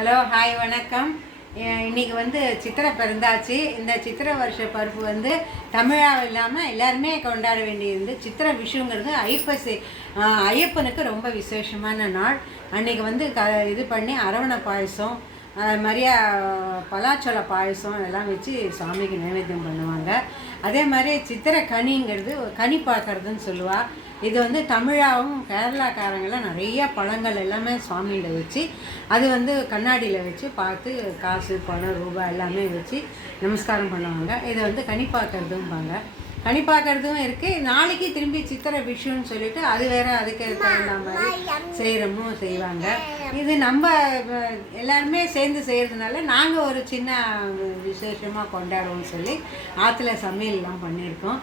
Hello hi வணக்கம். இன்றைக்கி வந்து சித்திரை பிறந்தாச்சு. இந்த சித்திரை வருஷ பருப்பு வந்து தமிழாக இல்லாமல் எல்லாருமே கொண்டாட வேண்டியது. சித்திரை விஷுங்கிறது ஐயப்பனுக்கு ரொம்ப விசேஷமான நாள். அன்றைக்கி வந்து இது பண்ணி அரவணை பாயசம், அது மாதிரியா பலாச்சோள பாயசம் எல்லாம் வச்சு சாமிக்கு நைவேத்தியம் பண்ணுவாங்க. அதே மாதிரி சித்திரை கனிங்கிறது கனி பார்க்கறதுன்னு சொல்லுவாள். இது வந்து தமிழாவும் கேரளாக்காரங்கெல்லாம் நிறைய பழங்கள் எல்லாமே சுவாமிகிட்ட வச்சு அது வந்து கண்ணாடியில் வச்சு பார்த்து காசு பணம் ரூபாய் எல்லாமே வச்சு நமஸ்காரம் பண்ணுவாங்க. இதை வந்து கனி பார்க்கறதும்பாங்க. கனி பார்க்கறதும் இருக்குது. நாளைக்கு திரும்பி சித்திரை விஷுன்னு சொல்லிட்டு அது வேறு அதுக்கு தகுந்த மாதிரி செய்கிறமும் செய்வாங்க. இது நம்ம எல்லாருமே சேர்ந்து செய்கிறதுனால நாங்கள் ஒரு சின்ன விசேஷமாக கொண்டாடுவோம்னு சொல்லி ஆற்றுல சமையல்லாம் பண்ணியிருக்கோம்.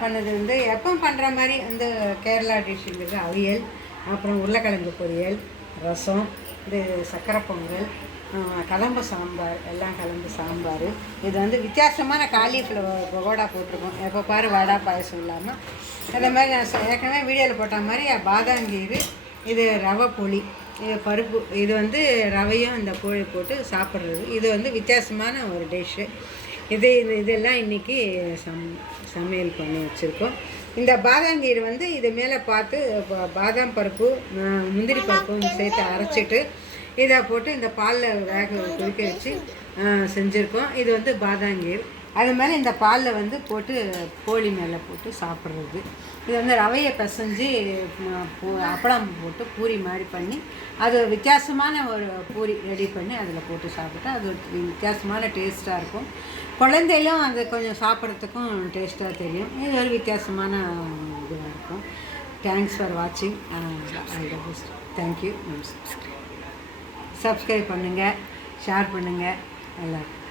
பண்ணது வந்து எப்போ பண்ணுற மாதிரி வந்து கேரளா டிஷ்ஷுங்கிறது அவியல், அப்புறம் உருளைக்கிழங்கு பொரியல், ரசம், இது சக்கரை பொங்கல், கதம்ப சாம்பார் எல்லாம் கலந்து சாம்பார். இது வந்து வித்தியாசமான காலிஃப்ளவர் பகோடா போட்டிருக்கோம். எப்போ பாரு வடை பாயசம் இல்லாமல் அதே மாதிரி நான் ஏற்கனவே வீடியோவில் போட்ட மாதிரி பாதாங்கீர், இது ரவை புளி, இது பருப்பு, இது வந்து ரவையும் இந்த கோழி போட்டு சாப்பிட்றது. இது வந்து வித்தியாசமான ஒரு டிஷ்ஷு. இதெல்லாம் இன்றைக்கி சமையல் பண்ணி வச்சுருக்கோம். இந்த பாதாங்கீர் வந்து இது மேலே பார்த்து பாதாம் பருப்பு முந்திரி பருப்பும் சேர்த்து அரைச்சிட்டு இதை போட்டு இந்த பாலில் கொதிக்க வச்சு செஞ்சுருக்கோம். இது வந்து பாதாங்கீர். அது மேலே இந்த பாலில் வந்து போட்டு கோழி மேலே போட்டு சாப்பிட்றது. இது வந்து ரவையை பிசைஞ்சு அப்பளம் போட்டு பூரி மாதிரி பண்ணி அது வித்தியாசமான ஒரு பூரி ரெடி பண்ணி அதில் போட்டு சாப்பிட்டா அது ஒரு வித்தியாசமான டேஸ்ட்டாக இருக்கும். குழந்தையிலும் அது கொஞ்சம் சாப்பிட்றதுக்கும் டேஸ்ட்டாக தெரியும். இது ஒரு வித்தியாசமான இதுவாக இருக்கும். தேங்க்ஸ் ஃபார் வாட்சிங். தேங்க்யூ. சப்ஸ்கிரைப் பண்ணுங்கள், ஷேர் பண்ணுங்கள் எல்லாருக்கும்.